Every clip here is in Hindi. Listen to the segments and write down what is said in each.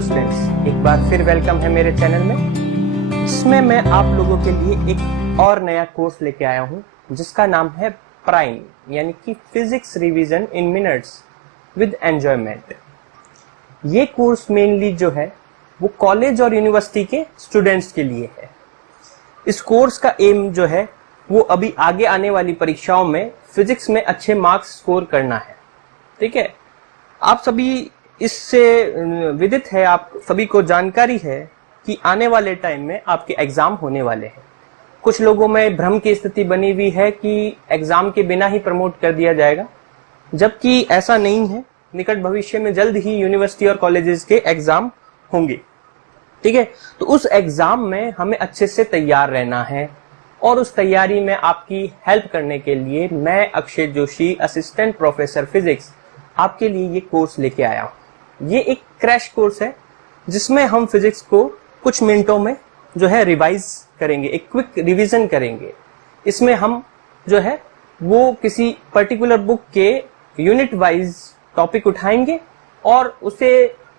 हेलो स्टूडेंट्स, एक बार फिर वेलकम है मेरे चैनल में। इसमें मैं आप लोगों के लिए एक और नया कोर्स लेके आया हूं जिसका नाम है प्राइम, यानी कि physics revision in minutes with enjoyment. ये कोर्स मेनली जो है वो कॉलेज और यूनिवर्सिटी के स्टूडेंट्स के लिए है। इस कोर्स का एम जो है वो अभी आगे आने वाली परीक्षाओं में फिजिक्स में अच्छे मार्क्स स्कोर करना है। ठीक है, आप सभी इससे विदित है, आप सभी को जानकारी है कि आने वाले टाइम में आपके एग्जाम होने वाले हैं। कुछ लोगों में भ्रम की स्थिति बनी हुई है कि एग्जाम के बिना ही प्रमोट कर दिया जाएगा, जबकि ऐसा नहीं है। निकट भविष्य में जल्द ही यूनिवर्सिटी और कॉलेजेस के एग्जाम होंगे। ठीक है, तो उस एग्जाम में हमें अच्छे से तैयार रहना है और उस तैयारी में आपकी हेल्प करने के लिए मैं Akshay Joshi, assistant professor physics, आपके लिए ये कोर्स लेके आया हूं। ये एक क्रैश कोर्स है जिसमें हम फिजिक्स को कुछ मिनटों में जो है रिवाइज करेंगे, एक क्विक रिवीजन करेंगे। इसमें हम जो है वो किसी पर्टिकुलर बुक के यूनिट वाइज टॉपिक उठाएंगे और उसे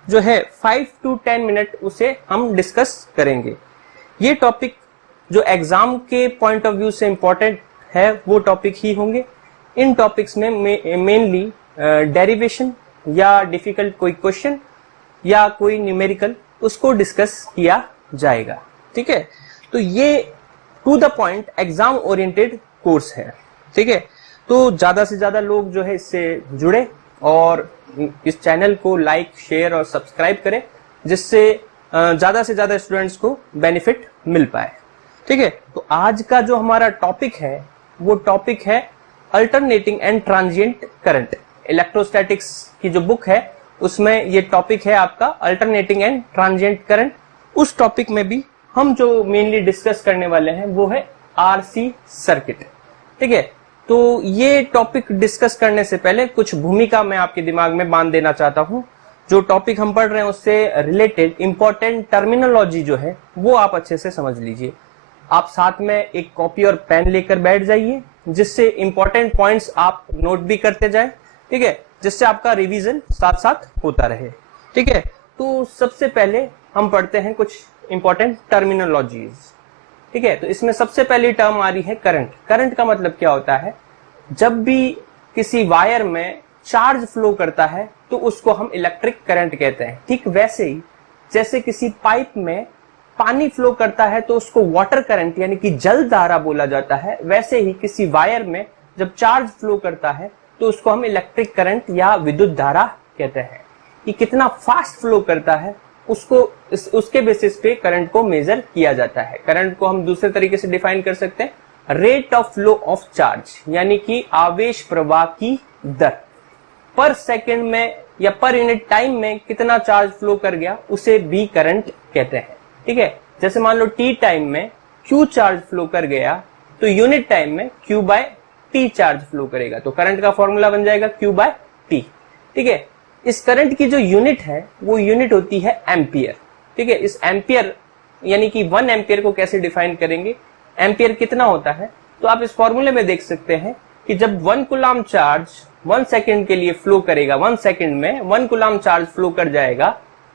जो है 5 to 10 मिनट उसे हम डिस्कस करेंगे। ये टॉपिक जो एग्जाम के पॉइंट ऑफ व्यू से इंपॉर्टेंट है वो टॉपिक ही होंगे। इन टॉपिक्स में मेनली डेरिवेशन या डिफिकल्ट कोई क्वेश्चन या कोई न्यूमेरिकल उसको डिस्कस किया जाएगा। ठीक है, तो ये to the point exam oriented course है। ठीक है, तो ज्यादा से ज्यादा लोग जो है इससे जुड़े और इस चैनल को लाइक, शेयर और सब्सक्राइब करें, जिससे ज्यादा से ज्यादा स्टूडेंट्स को बेनिफिट मिल पाए। ठीक है, तो आज का जो हमारा टॉपिक है वो टॉपिक है alternating and transient current. Electrostatics की जो बुक है उसमें ये टॉपिक है आपका अल्टरनेटिंग एंड ट्रांजिएंट करंट। उस टॉपिक में भी हम जो मेनली डिस्कस करने वाले हैं वो है आरसी सर्किट। ठीक है, तो ये टॉपिक डिस्कस करने से पहले कुछ भूमिका मैं आपके दिमाग में बांध देना चाहता हूं। जो टॉपिक हम पढ़ रहे हैं उससे रिलेटेड इंपॉर्टेंट टर्मिनोलॉजी जो है वो आप अच्छे से समझ लीजिए। आप साथ में एक कॉपी और पेन लेकर बैठ जाइए, जिससे इंपॉर्टेंट पॉइंट्स आप नोट भी करते जाए। ठीक है, जिससे आपका रिवीजन साथ साथ होता रहे। ठीक है, तो सबसे पहले हम पढ़ते हैं कुछ इंपॉर्टेंट टर्मिनोलॉजीज। ठीक है, तो इसमें सबसे पहली टर्म आ रही है करंट। करंट का मतलब क्या होता है? जब भी किसी वायर में चार्ज फ्लो करता है तो उसको हम इलेक्ट्रिक करंट कहते हैं। ठीक वैसे ही जैसे किसी पाइप में पानी फ्लो करता है तो उसको वाटर करंट यानी कि जल धारा बोला जाता है, वैसे ही किसी वायर में जब चार्ज फ्लो करता है तो उसको हम इलेक्ट्रिक करंट या विद्युत धारा कहते हैं। कि कितना फास्ट फ्लो करता है उसको उसके बेसिस पे करंट को मेजर किया जाता है। करंट को हम दूसरे तरीके से डिफाइन कर सकते हैं, rate of flow of charge, यानी कि आवेश प्रवाह की दर। पर सेकंड में या पर यूनिट टाइम में कितना चार्ज फ्लो कर गया उसे भी करंट कहते हैं। ठीक है, जैसे मान लो टी टाइम में Q चार्ज फ्लो कर गया तो यूनिट टाइम में Q by T charge flow करेगा, तो करंट का फॉर्मूला बन जाएगा Q बाय T। ठीक है, इस करंट की जो यूनिट है वो यूनिट होती है एम्पियर। ठीक है, इस एम्पियर यानी कि 1 एम्पियर को कैसे डिफाइन करेंगे, एम्पियर कितना होता है, तो आप इस फॉर्मूले में देख सकते हैं कि जब 1 कूलम चार्ज 1 सेकेंड के लिए फ्लो करेगा, 1 सेकेंड में 1 कूलम चार्ज फ्लो कर जाएगा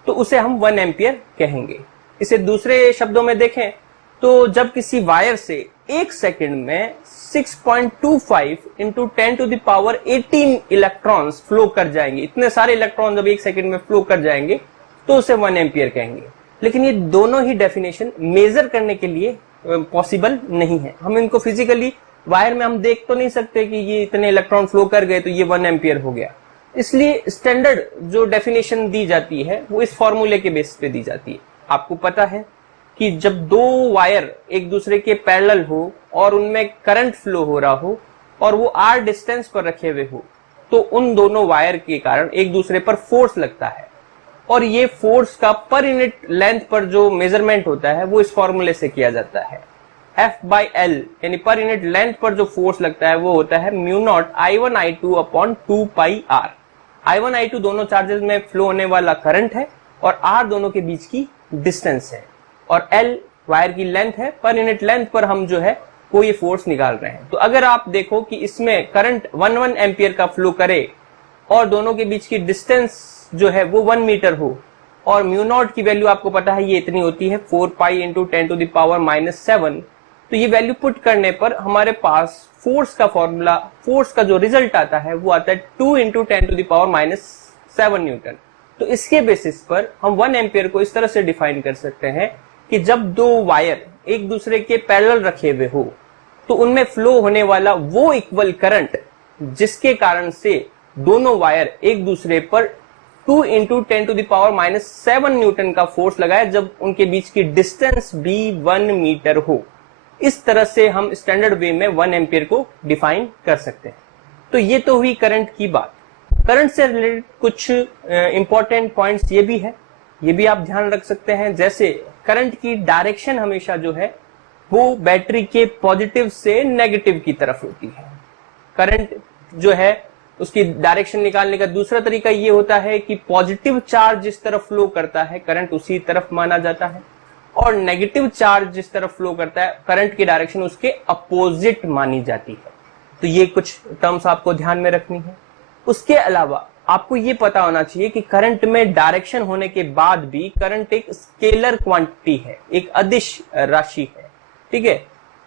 तो उसे हम 1 एम्पियर कहेंगे। इसे दूसरे शब्दों में देखें तो जब किसी वायर से 1 सेकेंड में 6.25 into 10 to the power 18 electrons flow कर जाएंगे, इतने सारे इलेक्ट्रॉन जब 1 सेकेंड में फ्लो कर जाएंगे तो उसे 1 एम्पियर कहेंगे। लेकिन ये दोनों ही डेफिनेशन मेजर करने के लिए पॉसिबल नहीं है। हम इनको फिजिकली वायर में हम देख तो नहीं सकते कि ये इतने इलेक्ट्रॉन फ्लो कर गए तो ये 1 एम्पियर हो गया। इसलिए स्टैंडर्ड जो डेफिनेशन दी जाती है वो इस फॉर्मूले के बेस पे दी जाती है। आपको पता है कि जब दो वायर एक दूसरे के पैरेलल हो और उनमें करंट फ्लो हो रहा हो और वो r डिस्टेंस पर रखे हुए हो तो उन दोनों वायर के कारण एक दूसरे पर फोर्स लगता है, और ये फोर्स का पर यूनिट लेंथ पर जो मेजरमेंट होता है वो इस फॉर्मूले से किया जाता है। F/L यानी पर यूनिट लेंथ पर जो फोर्स लगता है वो होता है μ0 I1 I2 अपॉन 2 पाई R। I1 I2 दोनों चार्जेस में फ्लो होने वाला करंट है और R दोनों के बीच की डिस्टेंस है, और L वायर की लेंथ है। पर यूनिट लेंथ पर हम जो है वो ये फोर्स निकाल रहे हैं। तो अगर आप देखो कि इसमें करंट 1 एम्पियर का फ्लो करे और दोनों के बीच की डिस्टेंस जो है वो 1 मीटर हो और म्यू नॉट की वैल्यू आपको पता है ये इतनी होती है 4 pi into 10 to the power -7। तो ये वैल्यू पुट करने पर हमारे पास फोर्स का फॉर्मूला, फोर्स का जो रिजल्ट आता है वो आता है 2 into 10 to the power -7 newton. तो इसके बेसिस पर हम 1 एम्पियर को इस तरह से डिफाइन कर सकते हैं कि जब दो वायर एक दूसरे के पैरेलल रखे हुए हो तो उनमें फ्लो होने वाला वो इक्वल करंट जिसके कारण से दोनों वायर एक दूसरे पर 2 into 10 to the power -7 newton का फोर्स लगाए जब उनके बीच की डिस्टेंस भी 1 मीटर हो। इस तरह से हम स्टैंडर्ड वे में 1 एम्पियर को डिफाइन कर सकते हैं। तो ये तो हुई करंट की बात। करंट से रिलेटेड कुछ इंपॉर्टेंट पॉइंट्स ये भी है, ये भी आप ध्यान रख सकते हैं। जैसे करंट की डायरेक्शन हमेशा जो है वो बैटरी के पॉजिटिव से नेगेटिव की तरफ होती है। करंट जो है उसकी डायरेक्शन निकालने का दूसरा तरीका ये होता है कि पॉजिटिव चार्ज जिस तरफ फ्लो करता है करंट उसी तरफ माना जाता है, और नेगेटिव चार्ज जिस तरफ फ्लो करता है करंट की डायरेक्शन उसके अपोजिट मानी जाती है। तो ये कुछ टर्म्स आपको ध्यान में रखनी है। उसके अलावा आपको ये पता होना चाहिए कि करंट में डायरेक्शन होने के बाद भी करंट एक स्केलर क्वांटिटी है, एक अदिश राशि है। ठीक है,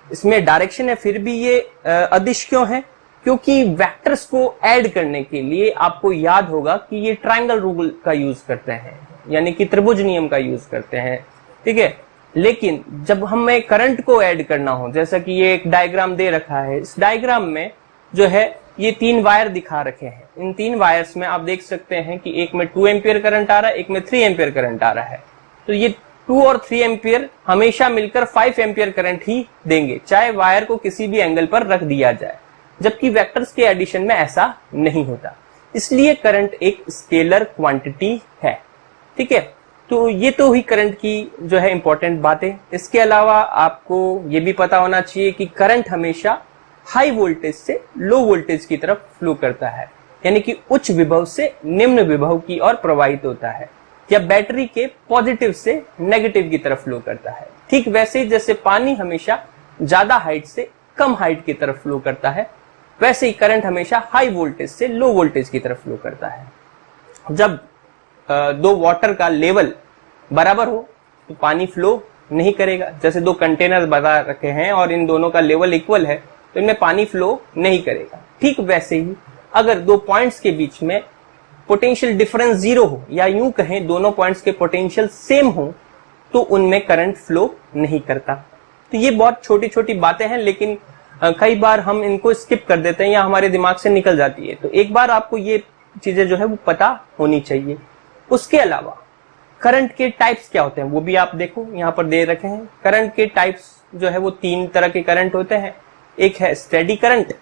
इसमें डायरेक्शन है फिर भी ये अदिश क्यों है? क्योंकि वेक्टर्स को ऐड करने के लिए आपको याद होगा कि ये ट्रायंगल रूल का यूज करते हैं, यानी कि त्रिभुज नियम का यूज करते हैं। ठीक है, लेकिन जब हमें करंट को ऐड करना हो, जैसा कि ये एक डायग्राम दे रखा है, इस डायग्राम में जो है ये 3 वायर दिखा रखे हैं। इन 3 वायर्स में आप देख सकते हैं कि एक में 2 एम्पियर करंट आ रहा है, एक में 3 एम्पियर करंट आ रहा है। तो ये 2 और 3 एम्पियर हमेशा मिलकर 5 एम्पियर करंट ही देंगे, चाहे वायर को किसी भी एंगल पर रख दिया जाए, जबकि वेक्टर्स के एडिशन में ऐसा नहीं होता। इसलिए करंट एक स्केलर क्वांटिटी है। ठीक है, तो ये तो हुई करंट की जो है इंपॉर्टेंट बातें। इसके अलावा आपको ये भी पता होना चाहिए कि करंट हमेशा हाई वोल्टेज से लो वोल्टेज की तरफ फ्लो करता है, यानी कि उच्च विभव से निम्न विभव की ओर प्रवाहित होता है, या बैटरी के पॉजिटिव से नेगेटिव की तरफ फ्लो करता है। ठीक वैसे ही जैसे पानी हमेशा ज्यादा हाइट से कम हाइट की तरफ फ्लो करता है, वैसे ही करंट हमेशा हाई वोल्टेज से लो वोल्टेज की तरफ फ्लो करता है। जब दो वाटर का लेवल बराबर हो तो पानी फ्लो नहीं करेगा। जैसे 2 कंटेनर बना रखे हैं और इन दोनों का लेवल इक्वल है तो इनमें पानी फ्लो नहीं करेगा। ठीक वैसे ही अगर 2 पॉइंट्स के बीच में पोटेंशियल डिफरेंस 0 हो, या यूं कहें दोनों पॉइंट्स के पोटेंशियल सेम हो, तो उनमें करंट फ्लो नहीं करता। तो ये बहुत छोटी छोटी बातें हैं, लेकिन कई बार हम इनको स्किप कर देते हैं या हमारे दिमाग से निकल जाती है। तो एक बार आपको ये चीजें जो है वो पता होनी चाहिए। उसके अलावा करंट के टाइप्स क्या होते हैं वो भी आप देखो, यहाँ पर दे रखे हैं। करंट के टाइप्स जो है वो 3 तरह के करंट होते हैं। एक है स्टेडी करंट,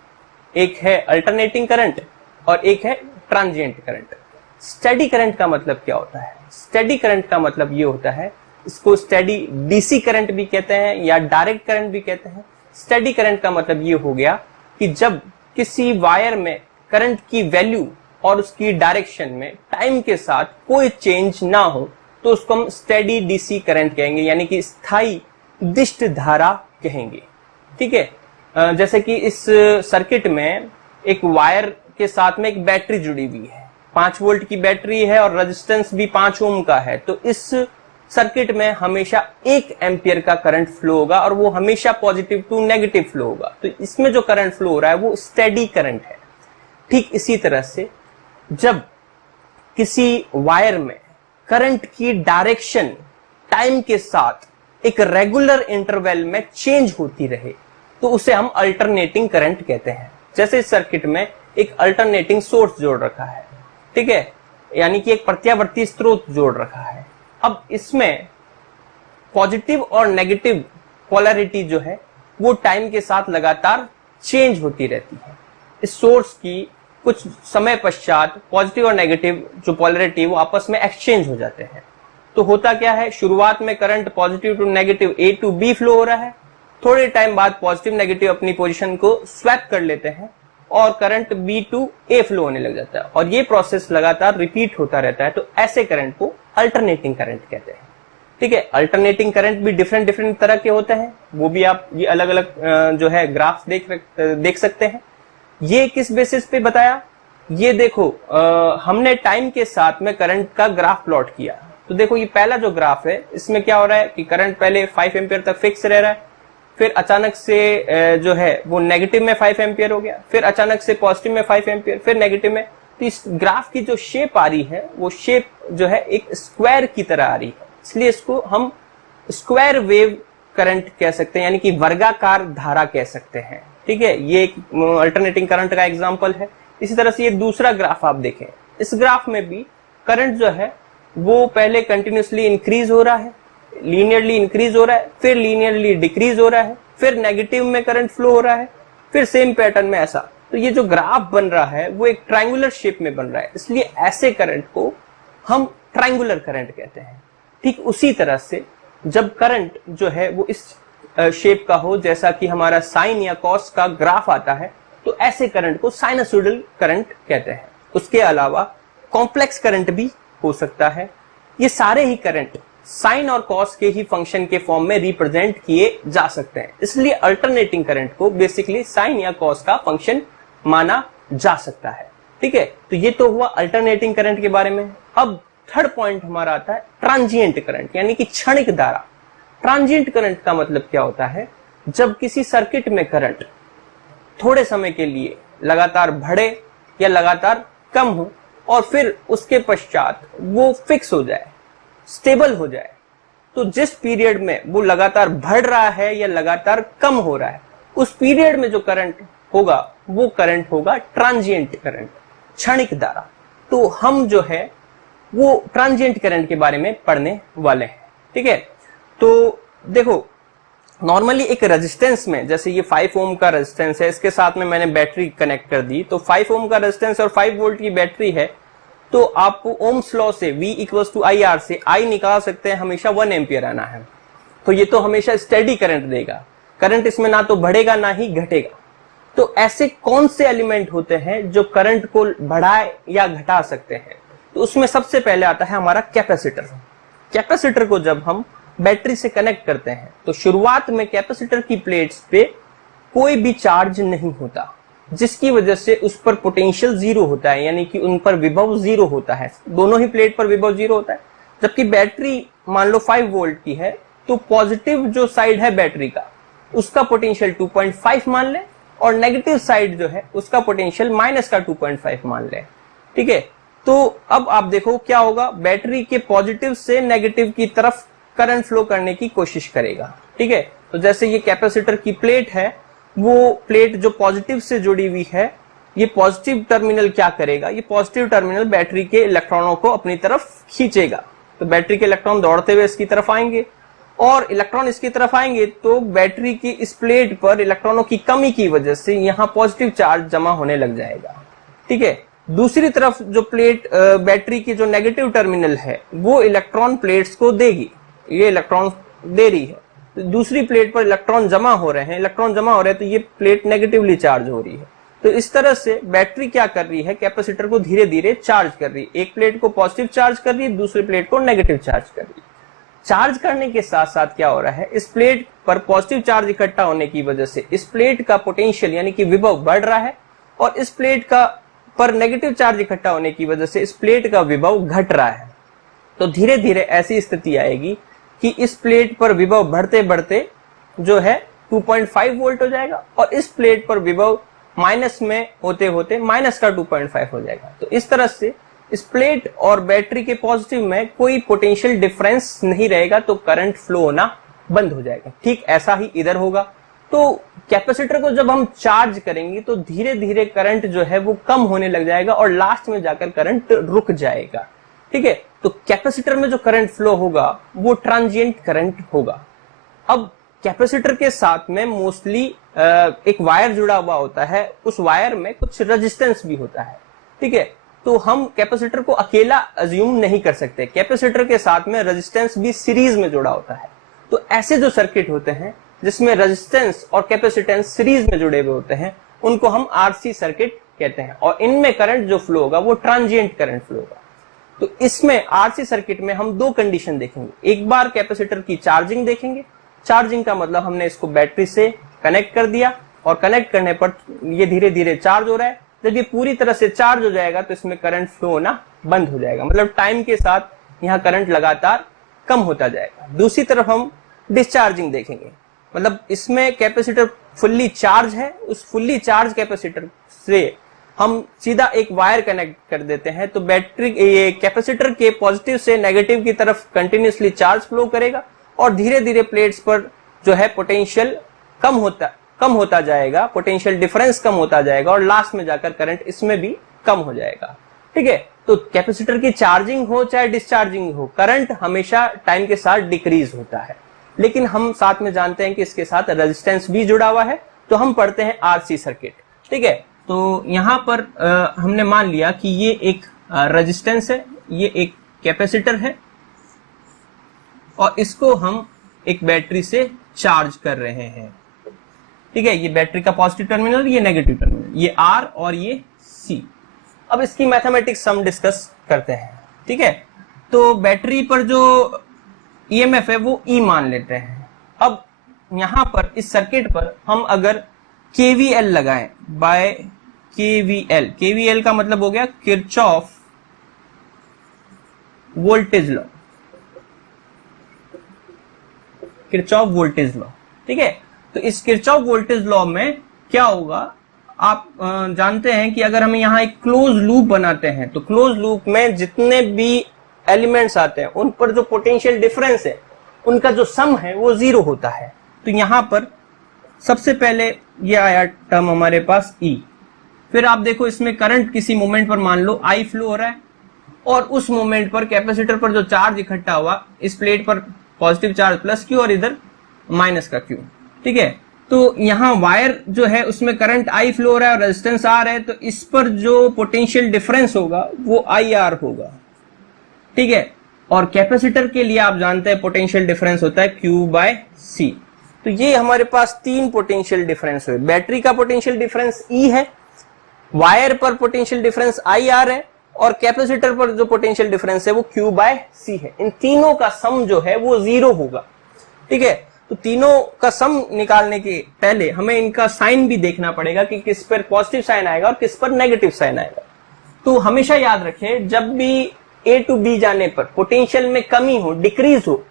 एक है अल्टरनेटिंग करंट, और एक है ट्रांजिएंट करंट। स्टेडी करंट का मतलब क्या होता है? स्टेडी करंट का मतलब ये होता है, इसको स्टेडी डीसी करंट भी कहते हैं या डायरेक्ट करंट भी कहते हैं। स्टेडी करंट का मतलब ये हो गया कि जब किसी वायर में करंट की वैल्यू और उसकी डायरेक्शन में टाइम के साथ कोई चेंज ना हो तो उसको हम स्टेडी डीसी करंट कहेंगे, यानी कि स्थायी दिष्ट धारा कहेंगे। ठीक है, जैसे कि इस सर्किट में एक वायर के साथ में एक बैटरी जुड़ी हुई है, 5 वोल्ट की बैटरी है और रेजिस्टेंस भी 5 ओम का है। तो इस सर्किट में हमेशा 1 एम्पियर का करंट फ्लो होगा और वो हमेशा पॉजिटिव टू नेगेटिव फ्लो होगा। तो इसमें जो करंट फ्लो हो रहा है वो स्टेडी करंट है। ठीक इसी तरह से जब किसी वायर में करंट की डायरेक्शन टाइम के साथ एक रेगुलर इंटरवल में चेंज होती रहे तो उसे हम अल्टरनेटिंग करंट कहते हैं। जैसे इस सर्किट में एक अल्टरनेटिंग सोर्स जोड़ रखा है, ठीक है, यानी कि एक प्रत्यावर्ती स्रोत जोड़ रखा है। अब इसमें पॉजिटिव और नेगेटिव पोलैरिटी जो है वो टाइम के साथ लगातार चेंज होती रहती है। इस सोर्स की कुछ समय पश्चात पॉजिटिव और नेगेटिव जो पोलैरिटी वो आपस में एक्सचेंज हो जाते हैं। तो होता क्या है, शुरुआत में current positive to negative A to B flow हो रहा है, थोड़े टाइम बाद पॉजिटिव नेगेटिव अपनी पोजीशन को स्वैप कर लेते हैं और current B to A flow होने लग जाता है, और ये प्रोसेस लगातार रिपीट होता रहता है। तो ऐसे करंट को अल्टरनेटिंग करंट कहते हैं। ठीक है, अल्टरनेटिंग करंट भी डिफरेंट तरह के होते हैं, वो भी आप ये अलग अलग जो है ग्राफ देख सकते हैं। ये किस बेसिस पे बताया, ये देखो हमने टाइम के साथ में करंट का ग्राफ प्लॉट किया। तो देखो ये पहला जो ग्राफ है इसमें क्या हो रहा है कि करंट पहले 5 एम्पियर तक फिक्स रह रहा है, फिर अचानक से जो है वो नेगेटिव में 5 एम्पियर हो गया, फिर अचानक से पॉजिटिव में 5 एम्पियर, फिर नेगेटिव में। तो इस ग्राफ की जो शेप आ रही है वो शेप जो है एक स्क्वायर की तरह आ रही है, इसलिए इसको हम स्क्वायर वेव करंट कह सकते हैं, यानी कि वर्गाकार धारा कह सकते हैं। ठीक है, ये एक अल्टरनेटिंग करंट का एग्जांपल है। इसी तरह से ये दूसरा ग्राफ आप देखें, इस ग्राफ में भी करंट जो है वो पहले कंटिन्यूसली इंक्रीज हो रहा है, लीनियरली इंक्रीज हो रहा है, फिर लीनियरली डिक्रीज हो रहा है, फिर नेगेटिव में करंट फ्लो हो रहा है, फिर सेम पैटर्न में ऐसा। तो ये जो ग्राफ बन रहा है वो एक ट्रायंगुलर शेप में बन रहा है, इसलिए ऐसे करंट को हम ट्रायंगुलर करंट कहते हैं। ठीक उसी तरह से जब करंट जो है वो इस शेप का हो, जैसा कि हमारा साइन या कॉस का ग्राफ आता है, तो ऐसे करंट को साइनसोइडल करंट कहते हैं। उसके अलावा कॉम्प्लेक्स करंट भी हो सकता है। ये सारे ही करंट साइन और कॉस के ही फंक्शन के फॉर्म में रिप्रेजेंट किए जा सकते हैं, इसलिए अल्टरनेटिंग करंट को बेसिकली साइन या कॉस का फंक्शन माना जा सकता है। ठीक है, तो ये तो हुआ अल्टरनेटिंग करंट के बारे में। अब थर्ड पॉइंट हमारा आता है ट्रांजिएंट करंट, यानी कि क्षणिक धारा। ट्रांजिएंट करंट का मतलब क्या होता है? जब किसी सर्किट में करंट थोड़े समय के लिए लगातार बढ़े या लगातार कम हो और फिर उसके पश्चात वो फिक्स हो जाए, स्टेबल हो जाए। तो जिस पीरियड में वो लगातार बढ़ रहा है या लगातार कम हो रहा है, उस पीरियड में जो करंट होगा वो करंट होगा ट्रांजिएंट करंट, क्षणिक धारा। तो हम जो है वो ट्रांजिएंट करंट के बारे में पढ़ने वाले हैं। ठीक है, तो देखो नॉर्मली एक रेजिस्टेंस में, जैसे ये 5 ओम का रेजिस्टेंस है, इसके साथ में मैंने बैटरी कनेक्ट कर दी, तो 5 ओम का रेजिस्टेंस और 5 वोल्ट की बैटरी है, तो आपको ओम्स लॉ से V = IR से I निकाल सकते हैं, हमेशा 1 एम्पियर आना है। तो ये तो हमेशा स्टेडी करंट देगा, करंट इसमें ना तो बढ़ेगा ना ही घटेगा। तो ऐसे कौन से एलिमेंट होते हैं जो करंट को बढ़ाए या घटा सकते हैं? तो उसमें सबसे पहले आता है हमारा कैपेसिटर। कैपेसिटर को जब हम बैटरी से कनेक्ट करते हैं तो शुरुआत में कैपेसिटर की प्लेट्स पे कोई भी चार्ज नहीं होता, जिसकी वजह से उस पर पोटेंशियल जीरो होता है, यानी कि उन पर विभव जीरो होता है। दोनों ही प्लेट पर विभव जीरो होता है। जबकि बैटरी मान लो 5 वोल्ट की है, तो पॉजिटिव जो साइड है बैटरी का, उसका पोटेंशियल 2.5 मान ले, और नेगेटिव साइड जो है उसका पोटेंशियल माइनस का 2.5 मान ले। ठीक है, तो अब आप देखो क्या होगा, बैटरी के पॉजिटिव से नेगेटिव की तरफ करंट फ्लो करने की कोशिश करेगा। ठीक है, तो जैसे ये कैपेसिटर की प्लेट है, वो प्लेट जो पॉजिटिव से जुड़ी हुई है, ये पॉजिटिव टर्मिनल क्या करेगा, ये पॉजिटिव टर्मिनल बैटरी के इलेक्ट्रॉनों को अपनी तरफ खींचेगा। तो बैटरी के इलेक्ट्रॉन दौड़ते हुए इसकी तरफ आएंगे, और इलेक्ट्रॉन इसकी तरफ आएंगे तो बैटरी की इस प्लेट पर इलेक्ट्रॉनों की कमी की वजह से यहाँ पॉजिटिव चार्ज जमा होने लग जाएगा। ठीक है, दूसरी तरफ जो प्लेट बैटरी की जो नेगेटिव टर्मिनल है, वो इलेक्ट्रॉन प्लेट्स को देगी, ये इलेक्ट्रॉन दे रही है। दूसरी प्लेट पर इलेक्ट्रॉन जमा हो रहे हैं, तो ये प्लेट नेगेटिवली चार्ज हो रही है। तो इस तरह से बैटरी क्या कर रही है, कैपेसिटर को धीरे धीरे चार्ज कर रही है। एक प्लेट को पॉजिटिव चार्ज कर रही है, दूसरी प्लेट को नेगेटिव चार्ज कर रही है। चार्ज करने के साथ साथ क्या हो रहा है, इस प्लेट पर पॉजिटिव चार्ज इकट्ठा होने की वजह से इस प्लेट का पोटेंशियल यानी कि विभव बढ़ रहा है, और इस प्लेट का पर नेगेटिव चार्ज इकट्ठा होने की वजह से इस प्लेट का विभव घट रहा है। तो धीरे धीरे ऐसी स्थिति आएगी कि इस प्लेट पर विभव बढ़ते बढ़ते जो है 2.5 वोल्ट हो जाएगा, और इस प्लेट पर विभव माइनस में होते होते माइनस का 2.5 हो जाएगा। तो इस तरह से इस प्लेट और बैटरी के पॉजिटिव में कोई पोटेंशियल डिफरेंस नहीं रहेगा, तो करंट फ्लो होना बंद हो जाएगा। ठीक ऐसा ही इधर होगा। तो कैपेसिटर को जब हम चार्ज करेंगे तो धीरे धीरे करंट जो है वो कम होने लग जाएगा, और लास्ट में जाकर करंट रुक जाएगा। ठीक है, तो कैपेसिटर में जो करंट फ्लो होगा वो ट्रांजिएंट करंट होगा। अब कैपेसिटर के साथ में मोस्टली एक वायर जुड़ा हुआ होता है, उस वायर में कुछ रेजिस्टेंस भी होता है। ठीक है, तो हम कैपेसिटर को अकेला अज्यूम नहीं कर सकते, कैपेसिटर के साथ में रेजिस्टेंस भी सीरीज में जुड़ा होता है। तो ऐसे जो सर्किट होते हैं जिसमें रेजिस्टेंस और कैपेसिटेंस सीरीज में जुड़े हुए होते हैं, उनको हम आरसी सर्किट कहते हैं, और इनमें करंट जो फ्लो होगा वो ट्रांजिएंट करंट फ्लो होगा। तो इसमें आरसी सर्किट में हम दो कंडीशन देखेंगे। एक बार कैपेसिटर की चार्जिंग देखेंगे। चार्जिंग का मतलब हमने इसको बैटरी से कनेक्ट कर दिया, और कनेक्ट करने पर ये धीरे धीरे चार्ज हो रहा है। जब ये पूरी तरह से चार्ज हो जाएगा तो इसमें करंट फ्लो होना बंद हो जाएगा, मतलब टाइम के साथ यहाँ करंट लगातार कम होता जाएगा। दूसरी तरफ हम डिस्चार्जिंग देखेंगे, मतलब इसमें कैपेसिटर फुल्ली चार्ज है, उस फुल्ली चार्ज कैपेसिटर से हम सीधा एक वायर कनेक्ट कर देते हैं, तो बैटरी ये कैपेसिटर के पॉजिटिव से नेगेटिव की तरफ कंटिन्यूसली चार्ज फ्लो करेगा और धीरे धीरे प्लेट्स पर जो है पोटेंशियल कम होता जाएगा, पोटेंशियल डिफरेंस कम होता जाएगा और लास्ट में जाकर करंट इसमें भी कम हो जाएगा। ठीक है, तो कैपेसिटर की चार्जिंग हो चाहे डिस्चार्जिंग हो, करंट हमेशा टाइम के साथ डिक्रीज होता है, लेकिन हम साथ में जानते हैं कि इसके साथ रेजिस्टेंस भी जुड़ा हुआ है, तो हम पढ़ते हैं आरसी सर्किट। ठीक है, तो यहां पर हमने मान लिया कि ये एक रेजिस्टेंस है, ये एक कैपेसिटर है और इसको हम एक बैटरी से चार्ज कर रहे हैं। ठीक है, ये बैटरी का पॉजिटिव टर्मिनल, ये नेगेटिव टर्मिनल, ये आर और ये सी। अब इसकी मैथमेटिक्स हम डिस्कस करते हैं। ठीक है, तो बैटरी पर जो ईएमएफ है वो ई मान लेते हैं। अब यहां पर इस सर्किट पर हम अगर केवीएल लगाएं बाय केवीएल, केवीएल का मतलब हो गया Kirchhoff voltage law, Kirchhoff voltage law. ठीक है, तो इस किरचॉफ वोल्टेज लॉ में क्या होगा, आप जानते हैं कि अगर हम यहाँ एक क्लोज लूप बनाते हैं तो क्लोज लूप में जितने भी एलिमेंट्स आते हैं उन पर जो पोटेंशियल डिफरेंस है उनका जो सम है वो जीरो होता है। तो यहां पर सबसे पहले ये आया टर्म हमारे पास E, फिर आप देखो इसमें करंट किसी मोमेंट पर मान लो I फ्लो हो रहा है और उस मोमेंट पर कैपेसिटर पर जो चार्ज इकट्ठा हुआ, इस प्लेट पर पॉजिटिव चार्ज प्लस Q और इधर माइनस का Q। ठीक है, तो यहाँ वायर जो है उसमें करंट I फ्लो हो रहा है और रेजिस्टेंस R है, तो इस पर जो पोटेंशियल डिफरेंस होगा वो IR होगा। ठीक है, और कैपेसिटर के लिए आप जानते हैं पोटेंशियल डिफरेंस होता है Q/C। तो ये हमारे पास तीन पोटेंशियल डिफरेंस हुए, बैटरी का पोटेंशियल डिफरेंस E है, वायर पर पोटेंशियल डिफरेंस IR है और कैपेसिटर पर जो पोटेंशियल डिफरेंस है वो Q/C है। इन तीनों का सम जो है वो जीरो होगा। ठीक है, तो तीनों का सम निकालने के पहले हमें इनका साइन भी देखना पड़ेगा कि किस पर पॉजिटिव साइन आएगा और किस पर नेगेटिव साइन आएगा। तो हमेशा याद रखें, जब भी A टू B जाने पर पोटेंशियल में कमी हो, डिक्रीज हो,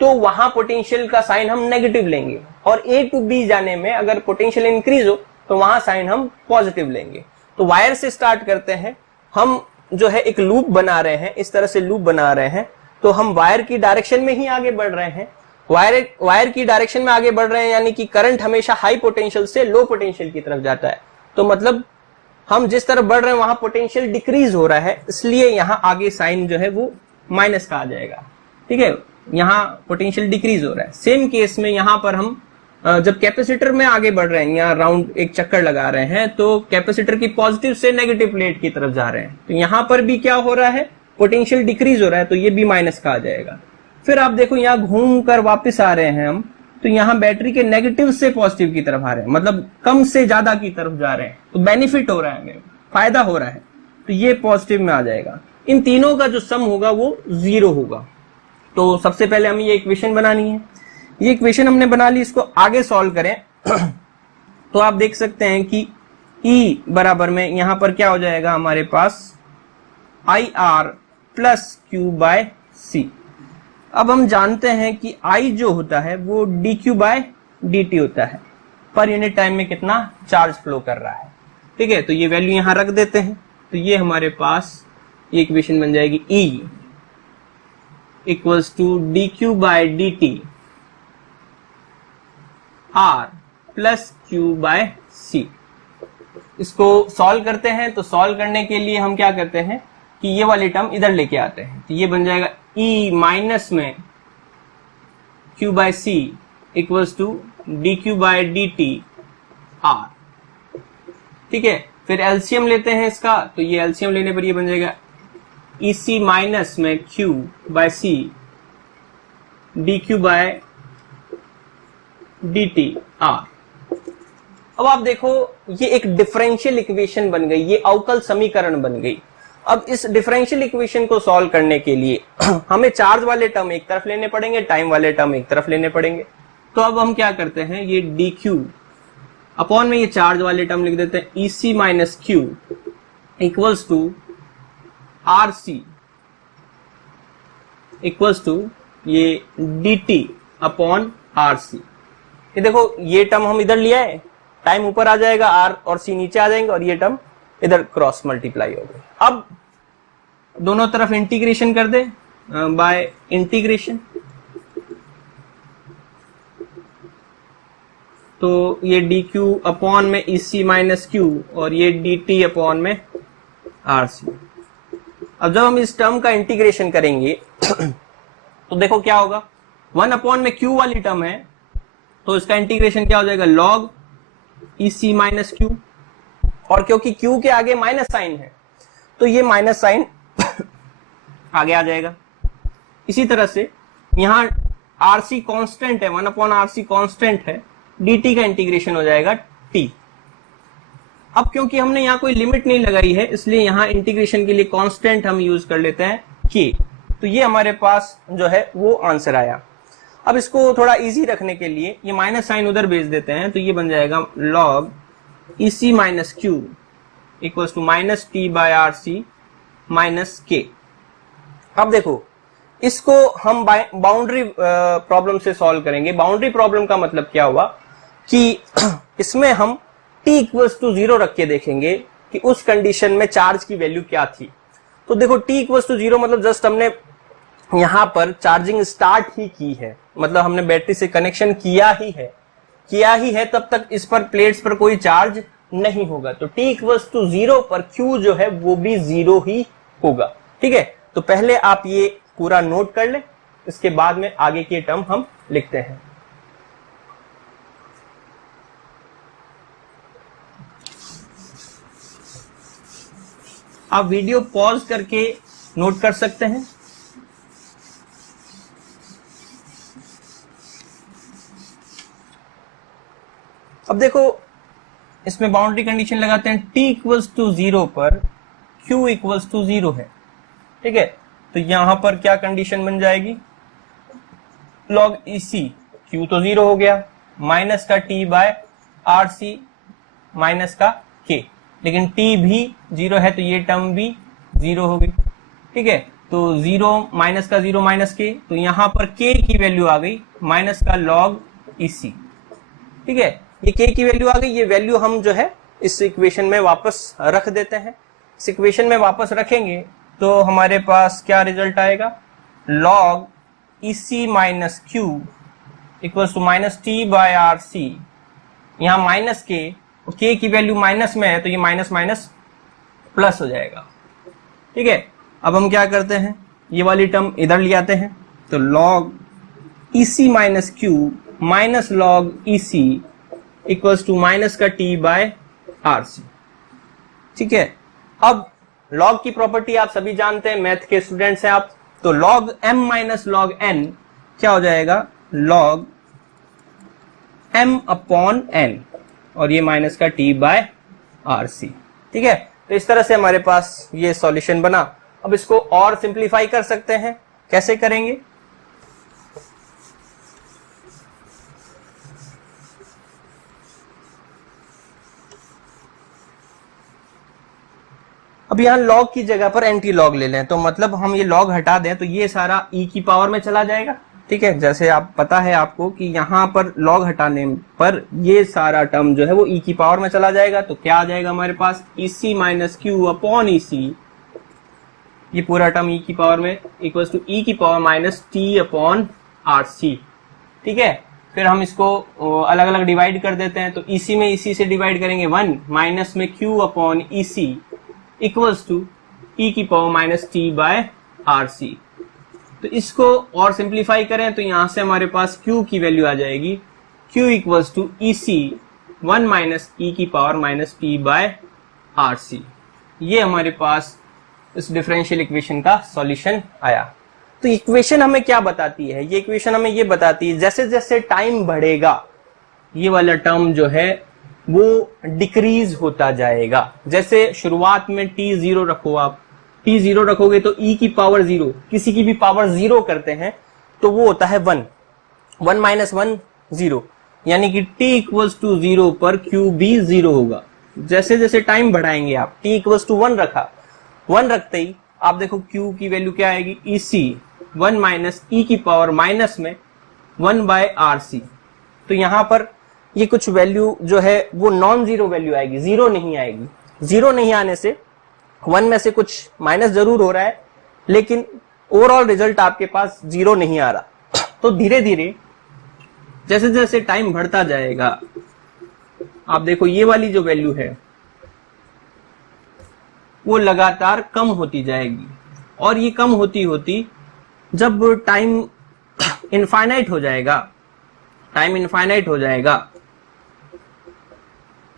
तो वहां पोटेंशियल का साइन हम नेगेटिव लेंगे, और A टू B जाने में अगर पोटेंशियल इंक्रीज हो तो वहां साइन हम पॉजिटिव लेंगे। तो वायर से स्टार्ट करते हैं, हम जो है एक लूप बना रहे हैं, इस तरह से लूप बना रहे हैं, तो हम वायर की डायरेक्शन में ही आगे बढ़ रहे हैं। वायर की डायरेक्शन में आगे बढ़ रहे हैं यानी कि करंट हमेशा हाई पोटेंशियल से लो पोटेंशियल की तरफ जाता है, तो मतलब हम जिस तरफ बढ़ रहे हैं वहां पोटेंशियल डिक्रीज हो रहा है, इसलिए यहां आगे साइन जो है वो माइनस का आ जाएगा। ठीक है, यहां पोटेंशियल डिक्रीज हो रहा है। सेम केस में यहां पर हम जब कैपेसिटर में आगे बढ़ रहे हैं, यहाँ राउंड एक चक्कर लगा रहे हैं, तो कैपेसिटर की पॉजिटिव से नेगेटिव प्लेट की तरफ जा रहे हैं, तो यहां पर भी क्या हो रहा है, पोटेंशियल डिक्रीज हो रहा है, तो ये भी माइनस का आ जाएगा। फिर आप देखो यहाँ घूम कर वापिस आ रहे हैं हम, तो यहाँ बैटरी के नेगेटिव से पॉजिटिव की तरफ आ रहे हैं, मतलब कम से ज्यादा की तरफ जा रहे हैं, तो बेनिफिट हो रहा है, हमें फायदा हो रहा है, तो ये पॉजिटिव में आ जाएगा। इन तीनों का जो सम होगा वो जीरो होगा। तो सबसे पहले हमें ये इक्वेशन बनानी है। ये इक्वेशन हमने बना ली, इसको आगे सॉल्व करें तो आप देख सकते हैं कि E बराबर में यहां पर क्या हो जाएगा हमारे पास IR प्लस Q/C। अब हम जानते हैं कि I जो होता है वो dQ/dt होता है, पर यूनिट टाइम में कितना चार्ज फ्लो कर रहा है। ठीक है, तो ये वैल्यू यहां रख देते हैं, तो ये हमारे पास ये इक्वेशन बन जाएगी E equals to dQ/dt R plus Q/C। इसको सॉल्व करते हैं, तो सॉल्व करने के लिए हम क्या करते हैं कि ये वाली टर्म इधर लेके आते हैं, तो ये बन जाएगा E माइनस में Q/C equals to dQ/dt R। ठीक है, फिर एलसीएम लेते हैं इसका, तो ये एलसीएम लेने पर ये बन जाएगा EC माइनस में Q/C dQ/dt R। अब आप देखो ये एक डिफरेंशियल इक्वेशन बन गई, ये अवकल समीकरण बन गई। अब इस डिफरेंशियल इक्वेशन को सॉल्व करने के लिए हमें चार्ज वाले टर्म एक तरफ लेने पड़ेंगे, टाइम वाले टर्म एक तरफ लेने पड़ेंगे। तो अब हम क्या करते हैं, ये dQ अपॉन में ये चार्ज वाले टर्म लिख देते हैं EC minus Q equals to RC equals to ये dt अपॉन RC। ये देखो ये टर्म हम इधर लिया है, टाइम ऊपर आ जाएगा, R और C नीचे आ जाएंगे और ये टर्म इधर क्रॉस मल्टीप्लाई हो गई। अब दोनों तरफ इंटीग्रेशन कर दे बाय इंटीग्रेशन, तो ये dq अपॉन में EC माइनस Q और ये dt अपॉन में RC। अब जब हम इस टर्म का इंटीग्रेशन करेंगे तो देखो क्या होगा, 1 अपॉन में Q वाली टर्म है तो इसका इंटीग्रेशन क्या हो जाएगा, log EC माइनस Q, और क्योंकि Q के आगे माइनस साइन है तो ये माइनस साइन आगे आ जाएगा। इसी तरह से यहां RC कांस्टेंट है, 1 अपॉन RC कांस्टेंट है, dt का इंटीग्रेशन हो जाएगा t। अब क्योंकि हमने यहां कोई लिमिट नहीं लगाई है इसलिए यहां इंटीग्रेशन के लिए कांस्टेंट हम यूज कर लेते हैं k। तो ये हमारे पास जो है वो आंसर आया। अब इसको थोड़ा इजी रखने के लिए ये माइनस साइन उधर भेज देते हैं, तो ये बन जाएगा log EC minus Q equals to minus t by RC minus k। अब देखो इसको हम बाउंड्री प्रॉब्लम से सॉल्व करेंगे। बाउंड्री प्रॉब्लम का मतलब क्या हुआ कि इसमें हम t इक्वल्स टू 0 रख के देखेंगे कि उस कंडीशन में चार्ज की वैल्यू क्या थी। तो देखो t इक्वल्स टू 0 मतलब जस्ट हमने यहां पर चार्जिंग स्टार्ट ही की है, मतलब हमने बैटरी से कनेक्शन किया ही है, तब तक इस पर प्लेट्स पर कोई चार्ज नहीं होगा। तो t इक्वल्स टू 0 पर Q जो है वो भी 0 ही होगा। ठीक है, तो पहले आप ये पूरा नोट कर ले, इसके बाद में आगे के टर्म हम लिखते हैं। आप वीडियो पॉज करके नोट कर सकते हैं। अब देखो इसमें बाउंड्री कंडीशन लगाते हैं, t इक्वल्स टू 0 पर Q इक्वल्स टू 0 है। ठीक है, तो यहां पर क्या कंडीशन बन जाएगी, log EC, Q तो 0 हो गया, माइनस का t बाय RC माइनस का k, लेकिन t भी 0 है तो ये टर्म भी 0 हो गई। ठीक है, तो 0 माइनस का 0 माइनस k, तो यहां पर k की वैल्यू आ गई माइनस का log EC। ठीक है, ये k की वैल्यू आ गई, ये वैल्यू हम जो है इस इक्वेशन में वापस रख देते हैं। इस इक्वेशन में वापस रखेंगे तो हमारे पास क्या रिजल्ट आएगा, log EC minus Q equals to minus t by RC, यहाँ माइनस k की वैल्यू माइनस में है तो ये माइनस माइनस प्लस हो जाएगा। ठीक है, अब हम क्या करते हैं, ये वाली टर्म इधर ले आते हैं, तो log EC minus Q minus log EC equals to minus का t बाय RC। ठीक है, अब log की प्रॉपर्टी आप सभी जानते हैं, मैथ के स्टूडेंट्स हैं आप, तो log m minus log n क्या हो जाएगा, log m अपॉन n, और ये माइनस का t बाय RC। ठीक है, तो इस तरह से हमारे पास ये सॉल्यूशन बना। अब इसको और सिंप्लीफाई कर सकते हैं, कैसे करेंगे, अब यहां log की जगह पर एंटी लॉग ले लें, तो मतलब हम ये log हटा दें तो ये सारा e की पावर में चला जाएगा। ठीक है, जैसे आप पता है आपको कि यहां पर log हटाने पर ये सारा टर्म जो है वो e की पावर में चला जाएगा, तो क्या आ जाएगा हमारे पास, EC minus Q upon EC, ये पूरा टर्म e की पावर में इक्वल्स टू e की power minus t upon RC। ठीक है, फिर हम इसको अलग अलग डिवाइड कर देते हैं, तो EC में EC से डिवाइड करेंगे 1, माइनस में Q upon EC equals to e की power minus t by RC। तो इसको और सिंप्लीफाई करें तो यहां से हमारे पास Q की वैल्यू आ जाएगी, Q equals to EC 1 minus e की power minus t by RC। ये हमारे पास इस डिफरेंशियल इक्वेशन का सॉल्यूशन आया। तो इक्वेशन हमें क्या बताती है, ये इक्वेशन हमें ये बताती है जैसे जैसे टाइम बढ़ेगा ये वाला टर्म जो है वो डिक्रीज होता जाएगा। जैसे शुरुआत में t0 रखो, आप t0 रखोगे तो e की पावर 0, किसी की भी पावर 0 करते हैं तो वो होता है 1, 1 माइनस 1 0, यानी कि t इक्वल्स टू 0 पर q भी 0 होगा। जैसे जैसे टाइम बढ़ाएंगे आप, t इक्वल्स टू 1 रखा, 1 रखते ही आप देखो q की वैल्यू क्या आएगी, EC 1 माइनस ई की पावर माइनस में 1 बाय आर सी। तो यहां पर ये कुछ वैल्यू जो है वो नॉन जीरो वैल्यू आएगी, जीरो नहीं आएगी। जीरो नहीं आने से 1 में से कुछ माइनस जरूर हो रहा है, लेकिन ओवरऑल रिजल्ट आपके पास जीरो नहीं आ रहा। तो धीरे धीरे जैसे जैसे टाइम बढ़ता जाएगा, आप देखो ये वाली जो वैल्यू है वो लगातार कम होती जाएगी, और ये कम होती होती जब टाइम इनफाइनाइट हो जाएगा, टाइम इनफाइनाइट हो जाएगा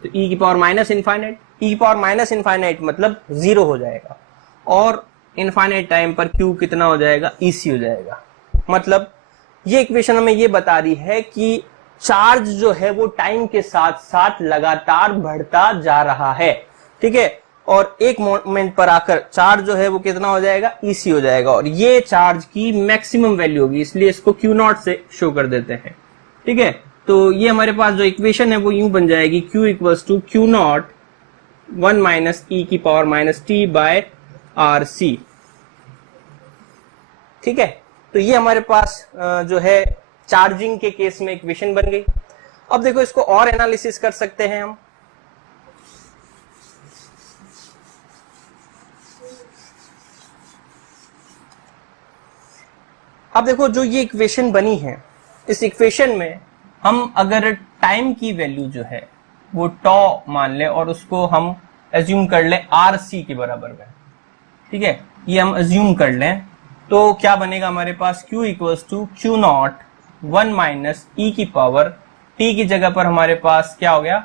तो ई की पावर माइनस इनफाइनाइट, ई की पावर माइनस इनफाइनाइट मतलब जीरो हो जाएगा, और इनफाइनाइट टाइम पर क्यू कितना हो जाएगा, ईसी हो जाएगा। मतलब ये इक्वेशन हमें ये बता रही है कि चार्ज जो है वो टाइम के साथ साथ लगातार बढ़ता जा रहा है, ठीक है, और एक मोमेंट पर आकर चार्ज जो है वो कितना हो जाएगा, ईसी हो जाएगा, और ये चार्ज की मैक्सिमम वैल्यू होगी, इसलिए इसको क्यू नॉट से शो कर देते हैं, ठीक है। तो ये हमारे पास जो इक्वेशन है वो यूं बन जाएगी, Q equals to Q naught 1 minus e की power minus t by R C, ठीक है। तो ये हमारे पास जो है चार्जिंग के केस में इक्वेशन बन गई। अब देखो इसको और एनालिसिस कर सकते हैं हम। अब देखो जो ये इक्वेशन बनी है, इस इक्वेशन में हम अगर टाइम की वैल्यू जो है वो टॉ मान लें और उसको हम एज्यूम कर लें आर सी के बराबर में, ठीक है, ये हम एज्यूम कर लें, तो क्या बनेगा हमारे पास, Q equals to Q naught 1 minus e की पावर टी की जगह पर हमारे पास क्या हो गया,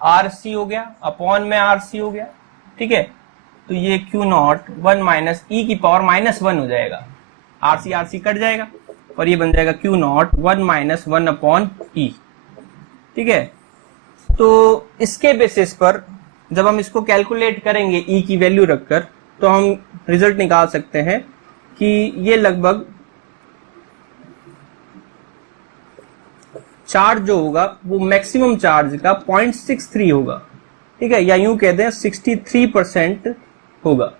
आर सी हो गया, अपॉन में आर सी हो गया, ठीक है। तो ये क्यू नॉट 1 माइनस ई की पावर माइनस 1 हो जाएगा, आर सी कट जाएगा, और ये बन जाएगा क्यू नॉट 1 माइनस 1 अपॉन ई, ठीक है। तो इसके बेसिस पर जब हम इसको कैलकुलेट करेंगे ई की वैल्यू रखकर, तो हम रिजल्ट निकाल सकते हैं कि ये लगभग चार्ज जो होगा वो मैक्सिमम चार्ज का 0.63 होगा, ठीक है, या यूं कहते हैं 63% होगा,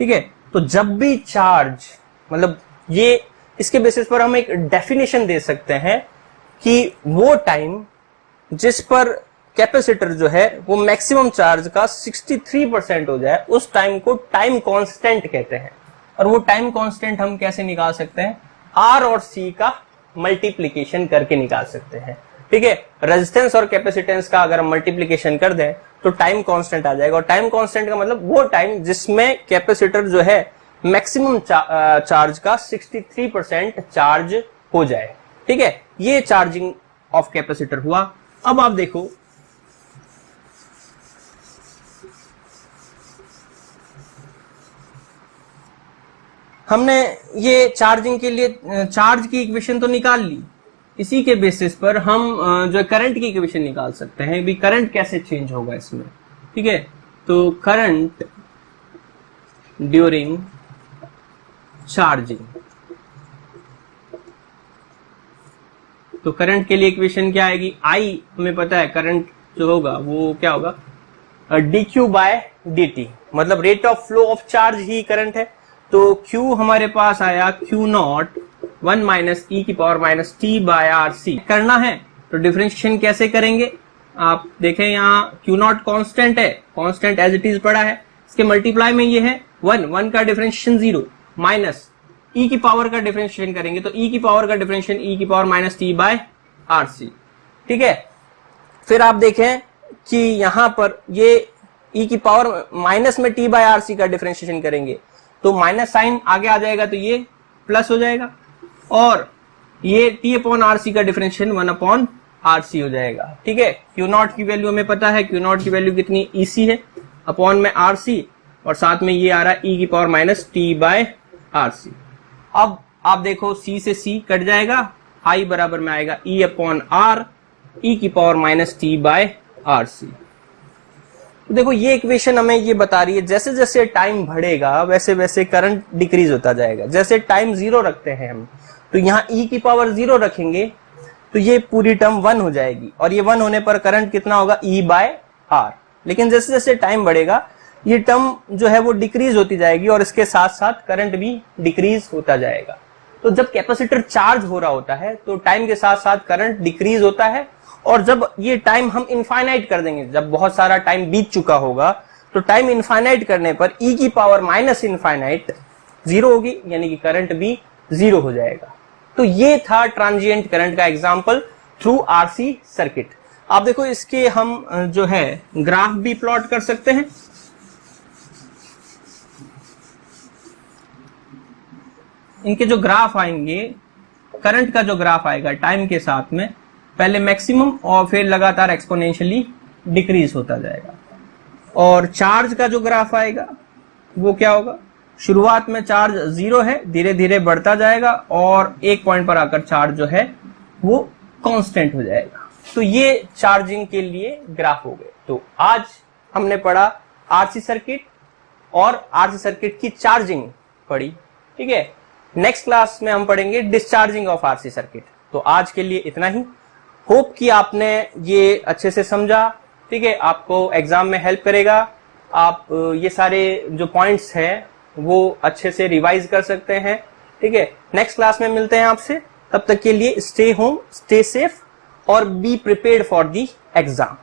ठीक है। तो जब भी चार्ज, मतलब ये इसके बेसिस पर हम एक डेफिनेशन दे सकते हैं कि वो टाइम जिस पर कैपेसिटर जो है वो मैक्सिमम चार्ज का 63% हो जाए, उस टाइम को टाइम कांस्टेंट कहते हैं। और वो टाइम कांस्टेंट हम कैसे निकाल सकते हैं, आर और सी का मल्टीप्लीकेशन करके निकाल सकते हैं, ठीक है। रेजिस्टेंस और कैपेसिटेंस का अगर हम मल्टीप्लीकेशन कर दें तो टाइम कांस्टेंट आ जाएगा, और टाइम कांस्टेंट का मतलब वो टाइम जिसमें कैपेसिटर जो है मैक्सिमम चार्ज का 63% चार्ज हो जाए, ठीक है। ये चार्जिंग ऑफ कैपेसिटर हुआ। अब आप देखो हमने ये चार्जिंग के लिए चार्ज की इक्वेशन तो निकाल ली, इसी के बेसिस पर हम जो करंट की इक्वेशन निकाल सकते हैं, भी करंट कैसे चेंज होगा इसमें, ठीक है। तो करंट ड्यूरिंग चार्जिंग, तो करंट के लिए इक्वेशन क्या आएगी, आई हमें पता है करंट जो होगा वो क्या होगा, dq बाय dt, मतलब rate of flow of charge he current है। तो Q हमारे पास आया Q नॉट 1 माइनस ई की power minus t by are C. करना है तो डिफरेंशिएशन कैसे करेंगे, आप देखें यहाँ Q नॉट कांस्टेंट है, कांस्टेंट एज इट इज पड़ा है, इसके मल्टीप्लाई में ये है 1 का डिफरेंशिएशन 0 माइनस ई की पावर का डिफरेंशिएशन करेंगे तो ई की पावर का डिफरेंशिएशन ई की power minus t by R C, ठीक है। फिर आप देखें कि यहां पर ये ई की पावर माइनस में टी बाय आर सी का डिफरेंशिएशन करेंगे तो माइनस साइन आगे आ जाएगा, तो ये प्लस हो जाएगा, और ये टी अपॉन आर सी का डिफरेंशिएशन 1 अपॉन आर सी हो जाएगा, ठीक है। क्यू नॉट की वैल्यू हमें पता है, क्यू नॉट की वैल्यू कितनी, ई सी है, अपॉन में आर सी, और साथ में ये आ रहा है ई की power minus t by are C. अब आप देखो सी से सी कट जाएगा, आई बराबर में आएगा ई अपॉन आर, ई की power minus t by are C. देखो ये इक्वेशन हमें ये बता रही है जैसे जैसे टाइम बढ़ेगा वैसे वैसे करंट डिक्रीज होता जाएगा। जैसे टाइम 0 रखते हैं हम, तो यहाँ ई की पावर 0 रखेंगे तो ये पूरी टर्म 1 हो जाएगी, और ये 1 होने पर करंट कितना होगा, ई बाय आर। लेकिन जैसे जैसे टाइम बढ़ेगा ये टर्म जो है वो डिक्रीज होती जाएगी और इसके साथ साथ करंट भी डिक्रीज होता जाएगा। तो जब कैपेसिटर चार्ज हो रहा होता है तो टाइम के साथ साथ करंट डिक्रीज होता है, और जब ये टाइम हम इनफाइनाइट कर देंगे, जब बहुत सारा टाइम बीत चुका होगा, तो टाइम इनफाइनाइट करने पर e की पावर माइनस इनफाइनाइट जीरो होगी, यानी कि करंट भी जीरो हो जाएगा। तो ये था ट्रांजिएंट करंट का एग्जांपल थ्रू आरसी सर्किट। आप देखो इसके हम जो है ग्राफ भी प्लॉट कर सकते हैं। इनके जो ग्राफ आएंगे, करंट का जो ग्राफ आएगा टाइम के साथ में पहले मैक्सिमम और फिर लगातार एक्सपोनेंशियली डिक्रीज होता जाएगा। और चार्ज का जो ग्राफ आएगा वो क्या होगा, शुरुआत में चार्ज जीरो है, धीरे धीरे बढ़ता जाएगा और एक पॉइंट पर आकर चार्ज जो है वो कांस्टेंट हो जाएगा। तो ये चार्जिंग के लिए ग्राफ हो गए। तो आज हमने पढ़ा आरसी सर्किट और आरसी सर्किट की चार्जिंग पढ़ी, ठीक है। नेक्स्ट क्लास में हम पढ़ेंगे डिस्चार्जिंग ऑफ आरसी सर्किट। तो आज के लिए इतना ही। होप कि आपने ये अच्छे से समझा, ठीक है, आपको एग्जाम में हेल्प करेगा। आप ये सारे जो पॉइंट्स हैं वो अच्छे से रिवाइज कर सकते हैं, ठीक है। नेक्स्ट क्लास में मिलते हैं आपसे, तब तक के लिए स्टे होम, स्टे सेफ और be prepared for the exam.